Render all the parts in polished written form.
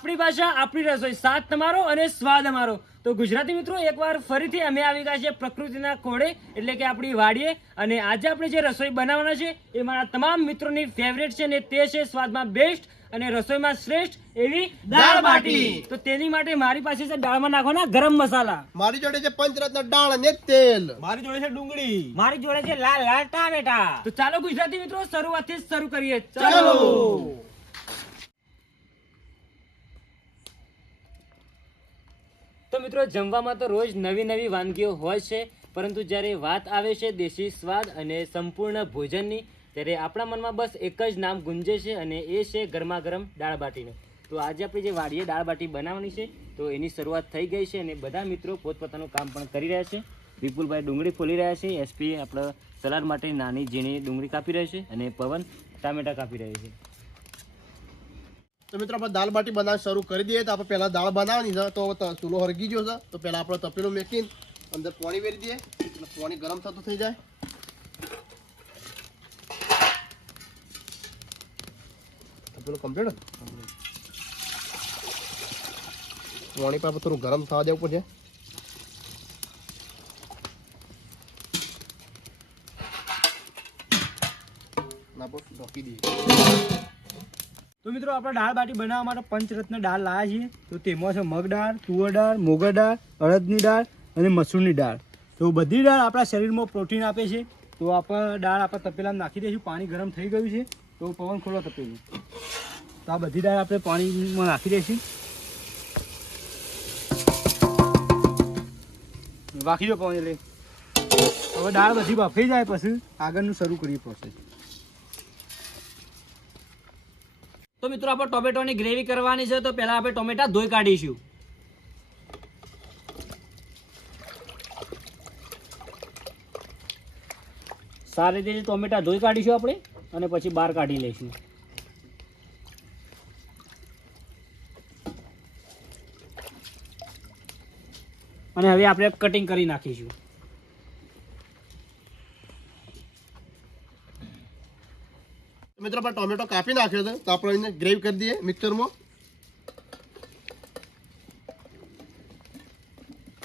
આપણી ભાષા, આપણી રસોઈ, સાથ તમારો અને સ્વાદ અમારો. તો ગુજરાતી મિત્રો, એકવાર ફરીથી અમે આવી ગયા છે પ્રકૃતિના ખોળે, એટલે કે આપણી વાડીએ. અને આજે આપણે જે રસોઈ બનાવવાના છે એ મારા તમામ મિત્રોની ફેવરેટ છે, અને તે છે સ્વાદમાં બેસ્ટ અને રસોઈમાં શ્રેષ્ઠ એવી દાળ બાટી. તો તેની માટે મારી પાસે છે દાળમાં નાખવાના ગરમ મસાલા, મારી જોડે છે પંચરત્ન દાળ અને તેલ, મારી જોડે છે ડુંગળી, મારી જોડે છે લાલ લાલ ટામેટા. તો ચાલો ગુજરાતી મિત્રો, શરૂઆતથી જ શરૂ કરીએ. ચાલો. તો મિત્રો, જમવામાં તો રોજ નવી નવી વાનગીઓ હોય છે, પરંતુ જ્યારે વાત આવે છે દેશી સ્વાદ અને સંપૂર્ણ ભોજનની, ત્યારે આપણા મનમાં બસ એક જ નામ ગુંજે છે, અને એ છે ગરમા ગરમ દાળ બાટીનો. તો આજે આપણે જે વાડીએ દાળ બાટી બનાવવાની છે, તો એની શરૂઆત થઈ ગઈ છે, અને બધા મિત્રો પોતપોતાનું કામ પણ કરી રહ્યા છે. વિપુલભાઈ ડુંગળી ફોલી રહ્યા છે, એસપી આપણે સલાડ માટે નાની ઝીણી ડુંગળી કાપી રહ્યા છે, અને પવન ટામેટા કાપી રહ્યા છે. તો મિત્રો આપણે દાળ બાટી બનાવવા શરૂ કરી દઈએ. તો આપણે પહેલા દાળ બનાવવાની છે, તો ચૂલો હરગી ગયો છે. તો પહેલા આપણે તપેલું મેકીને અંદર પાણી વેરી દઈએ, એટલે પાણી ગરમ થતું થઈ જાય. તપેલું કમ્પ્લીટ. પાણી પર થોડું ગરમ થવા દેવું પડશે. ઢોકી દઈએ. તો મિત્રો આપણે દાળ બાટી બનાવવા માટે પંચરત્ન દાળ લાવ્યા છીએ. તો તેમાં છે મગ દાળ, તુવર દાળ, મોગર દાળ, અડદની દાળ અને મસૂરની દાળ. તો બધી દાળ આપણા શરીરમાં પ્રોટીન આપે છે. તો આપણે દાળ આપણે તપેલામાં નાખી દઈશું. પાણી ગરમ થઈ ગયું છે, તો પવન ખોલો તપેલું. તો આ બધી દાળ આપણે પાણીમાં નાખી દઈશું. વાખી દો પવન. એટલે હવે દાળ બધી બફાઈ જાય પછી આગળનું શરૂ કરીએ પ્રોસેસ. તો મિત્રો, આપણે ટોમેટોની ગ્રેવી કરવાની છે, તો પહેલા આપણે ટોમેટા ધોઈ કાઢીશું. સારી રીતે ટોમેટા ધોઈ કાઢીશું આપણે, અને પછી બહાર કાઢી લઈશું. અને હવે આપણે કટિંગ કરી નાખીશું. મિત્રો આપણે ટોમેટો કાપી નાખ્યો છે, તો આપણે એને ગ્રેવી કરી દઈએ મિક્સરમાં.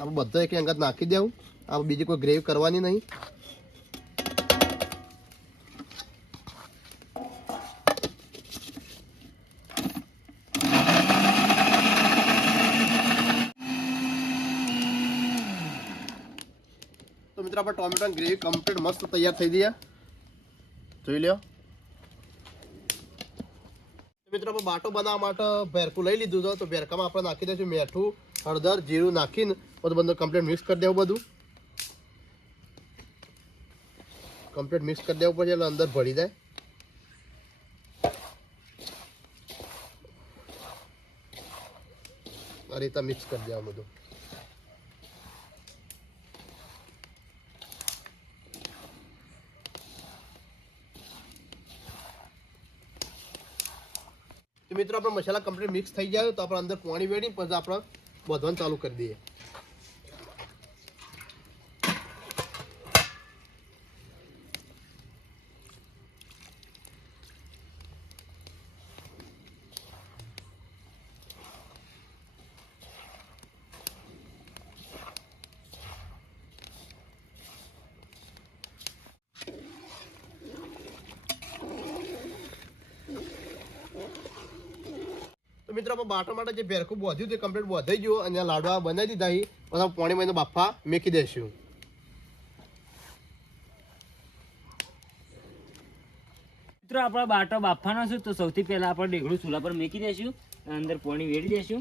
આપણે બધો એક અંગત નાખી દેવું. આપણે બીજી કોઈ ગ્રેવી કરવાની નહીં. તો મિત્રો આપણે ટોમેટોની ગ્રેવી કમ્પ્લીટ મસ્ત તૈયાર થઈ ગઈ. જોઈ લ્યો. મિત્રો આપણે બાટો બનાવવા માટે ભેરકું લઈ લીધું છે. તો ભેરકામાં આપણે નાખી દઈશું મીઠું, હળદર, જીરું નાખીને બધું કમ્પ્લીટ મિક્સ કરી દેવું. બધું કમ્પ્લીટ મિક્સ કરી દેવું પછી એટલે અંદર ભળી જાય. આ રીતે મિક્સ કરી દેવું બધું. મિત્રો આપણે મસાલા કમ્પ્લીટ મિક્સ થઈ જાય તો આપણે અંદર પાણી વેડી પછી આપણે બધવાનું ચાલુ કરી દઈએ. મિત્રો આપણે બાટર માટે જે ભેરખું બોધ્યું તે કમ્પ્લીટ બોધાઈ ગયું, અને લાડવા બનાવી દીધા. પછી પાણીમાં એને બાફા મેકી દઈશું. મિત્રો, આપણે બાટો બાફવાનો છે, તો સૌથી પહેલા આપણે ઢેગડું ચૂલા પર મૂકી દઈશું, અંદર પાણી વેડી દઈશું.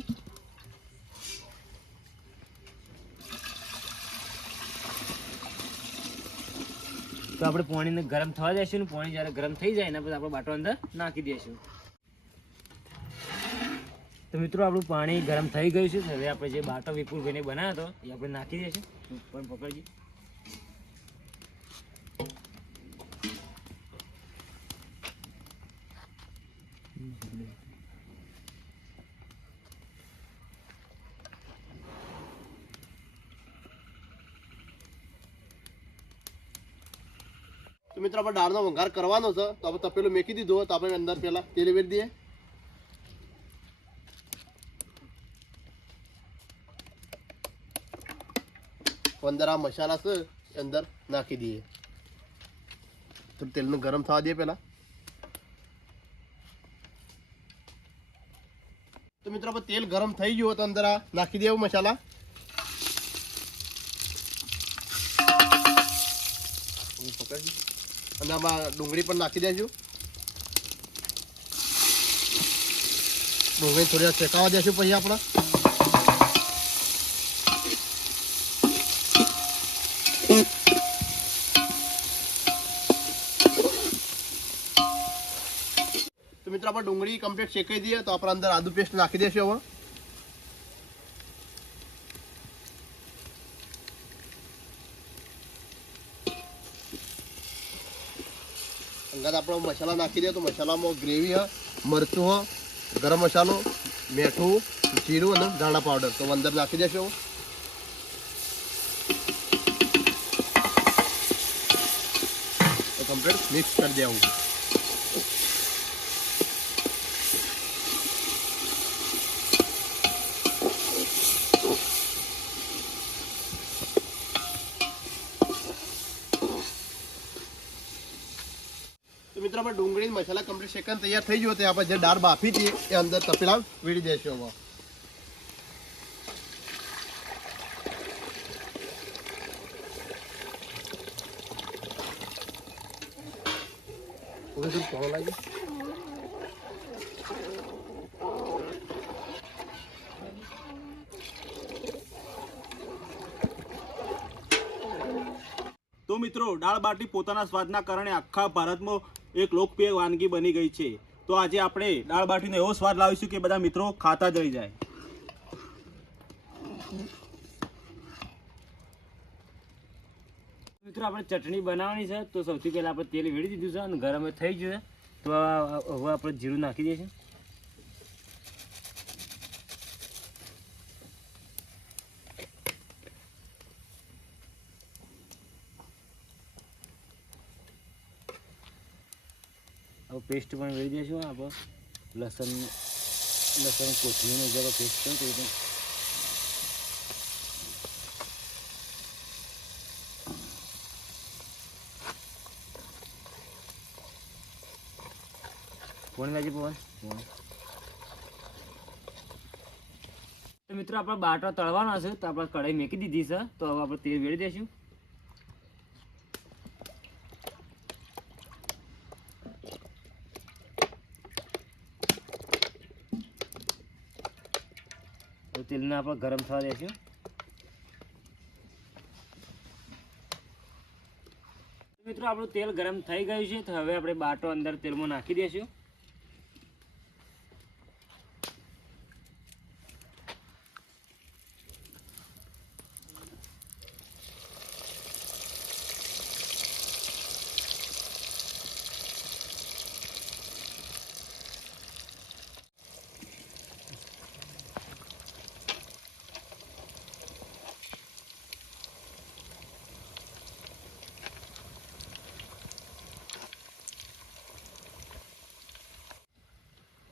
તો આપણે પાણીને ગરમ થવા દઈશું. પાણી જ્યારે ગરમ થઈ જાય એના પછી આપણે બાટો અંદર નાખી દઈશું. તો મિત્રો, આપણું પાણી ગરમ થઈ ગયું છે. હવે આપણે જે બાટો વિપુલભાઈને બનાવ્યો હતો એ આપણે નાખી દઈશું. પણ પકડજી. તો મિત્રો આપણે દાળનો વઘાર કરવાનો છે. તો આપણે તપેલું મેકી દીધું, તો આપણે અંદર પહેલા તેલ વેરી દઈએ. તો અંદર આ મસાલા છે એ અંદર નાખી દઈએ. તો તેલને ગરમ થવા દઈએ પહેલાં. તો મિત્રો આપણે તેલ ગરમ થઈ ગયું તો અંદર આ નાખી દેવું મસાલા. અને આમાં ડુંગળી પણ નાખી દેશું. ડુંગળી થોડી વાર શેકાવા દેશું પછી આપણે. તો મિત્રો આપણે ડુંગળી કમ્પ્લીટ શેકાઈ દઈએ તો આપણે અંદર આદુ પેસ્ટ નાખી દઈશું હવે. અંગાત આપણો મસાલા નાખી દઈએ તો મસાલામાં ગ્રેવી હ, મરચું હ, ગરમ મસાલો, મીઠું, જીરું અને ધાણા પાવડર તો અંદર નાખી દઈશું. તો કમ્પ્લીટ મિક્સ કરી દેવું. તો મિત્રો આપણે ડુંગળી મસાલા કમ્પ્લીટ શેકન તૈયાર થઈ ગયો તો આપણે જે દાળ બાફી હતી એ અંદર તપેલા વીડી દઈશું હવે. તો મિત્રો દાળ બાટી પોતાના સ્વાદના કારણે આખા ભારતમાં એક લોકપ્રિય વાનગી બની ગઈ છે. તો આજે આપણે દાળ બાટીનો એવો સ્વાદ લાવીશું કે બધા મિત્રો ખાતા જ રહી જાય. મિત્રો આપણે ચટણી બનાવવાની છે તો સૌથી પહેલાં આપણે તેલ વેડી દીધું છે અને ગરમ થઈ ગયું છે તો હવે આપણે જીરું નાખી દઈશું. હવે પેસ્ટ પણ વેડી દઈશું. આપણે લસણ કોથમીરનો જરા પેસ્ટ પણ કરી દઈશું. પોણી વાજી પવન તો મિત્રો આપણે બાટો તળવાનો છે તો આપણે કઢાઈ મેકી દીધી છે તો હવે આપણે તેલ વેડી દઈશું. તેલને આપણે ગરમ થવા દઈશું. મિત્રો આપણું તેલ ગરમ થઈ ગયું છે તો હવે આપણે બાટો અંદર તેલમાં નાખી દઈશું.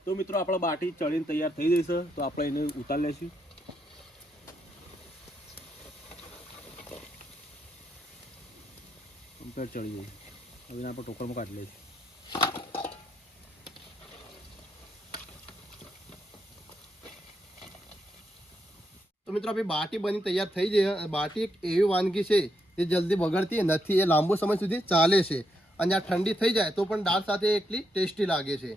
તો મિત્રો આપણા બાટી ચડીને તૈયાર થઈ જશે તો આપણે એને ઉતારી લઈશું. કમ્પ્લીટ ચડી ગઈ. હવે આપણે ટોકરમાં કાઢી લઈશું. તો મિત્રો આપણી બાટી બની તૈયાર થઈ જાય. બાટી એક એવી વાનગી છે જે જલ્દી બગડતી નથી, એ લાંબો સમય સુધી ચાલે છે અને આ ઠંડી થઈ જાય તો પણ દાળ સાથે એટલી ટેસ્ટી લાગે છે.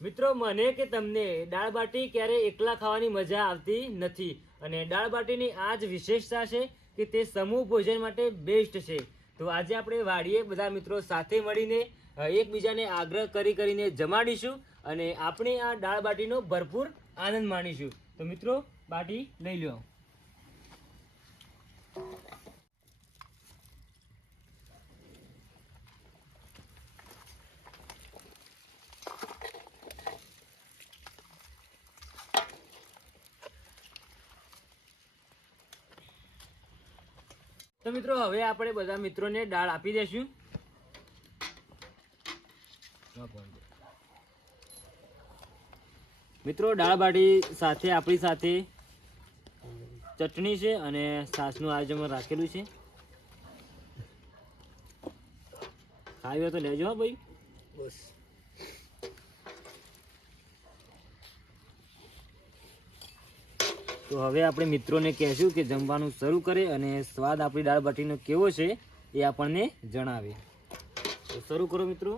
મિત્રો મને કે તમને દાળ બાટી ક્યારે એકલા ખાવાની મજા આવતી નથી અને દાળ બાટીની આ જ વિશેષતા છે કે તે સમૂહ ભોજન માટે બેસ્ટ છે. તો આજે આપણે વાડીએ બધા મિત્રો સાથે મળીને એકબીજાને આગ્રહ કરીને જમાડીશું અને આપણે આ દાળ બાટીનો ભરપૂર આનંદ માણીશું. તો મિત્રો બાટી લઈ લો. તો મિત્રો હવે આપણે બધા મિત્રોને દાળ આપી દઈશું. મિત્રો દાળ બાટી સાથે આપણી સાથે ચટણી છે અને છાશનું આયોજન રાખેલું છે. ખાવી હોય તો લેજો હા ભાઈ. બસ તો હવે આપણે મિત્રોને કહેશું કે જમવાનું શરૂ કરે અને સ્વાદ આપણી દાળ બાટીનો કેવો છે એ આપણને જણાવે. તો શરૂ કરો મિત્રો.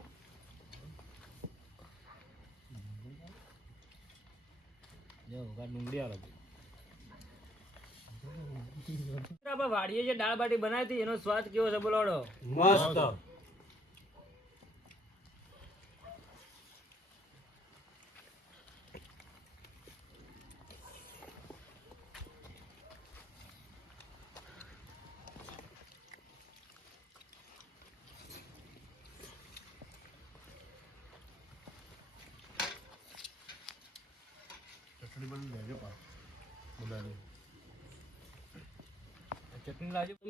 ડુંગળી આપણે વાડીએ જે દાળ બાટી બનાવી હતી એનો સ્વાદ કેવો છે બોલાડો. મસ્ત.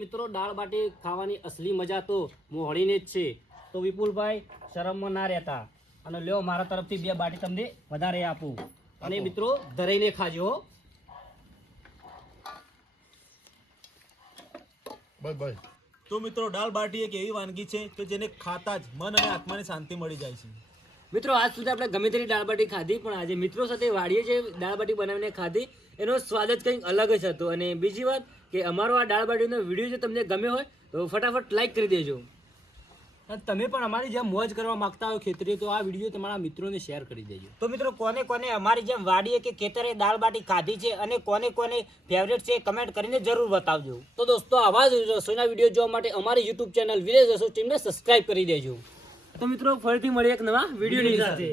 મિત્રો દાળ બાટી ખાવાની અસલી મજા તો મોહળીને જ છે. તો વિપુલભાઈ શરમમાં ના રહેતા અને લ્યો મારા તરફથી 2 બાટી તમને વધારે આપું અને મિત્રો ધરાઈને ખાજો હો. તો મિત્રો દાળ બાટી એક એવી વાનગી છે કે જેને ખાતા જ મન અને આત્માને શાંતિ મળી જાય છે. મિત્રો આજ સુધી આપણે ગમે તેની દાળ બાટી ખાધી પણ આજે મિત્રો સાથે વાડીએ જે દાળ બાટી બનાવીને ખાધી એનો સ્વાદ જ કંઈક અલગ જ હતો. અને બીજી વાત કે અમારો આ દાળ બાટીનો વિડીયો જો તમને ગમ્યો હોય તો ફટાફટ લાઈક કરી દેજો. અને તમે પણ અમારી જેમ મોજ કરવા માંગતા હોય ખેતરે તો આ વિડીયો તમારા મિત્રોને શેર કરી દેજો. તો મિત્રો કોને કોને અમારી જેમ વાડીએ કે ખેતરે દાળ બાટી ખાધી છે અને કોને કોને ફેવરેટ છે કમેન્ટ કરીને જરૂર બતાવજો. તો દોસ્તો આવા જ રસોઈના વિડીયો જોવા માટે અમારી યુટ્યુબ ચેનલ વિલેજ રસોઈ ટીમને સબસ્ક્રાઇબ કરી દેજો. તો મિત્રો ફરીથી મળીએ એક નવા વિડીયોની સાથે.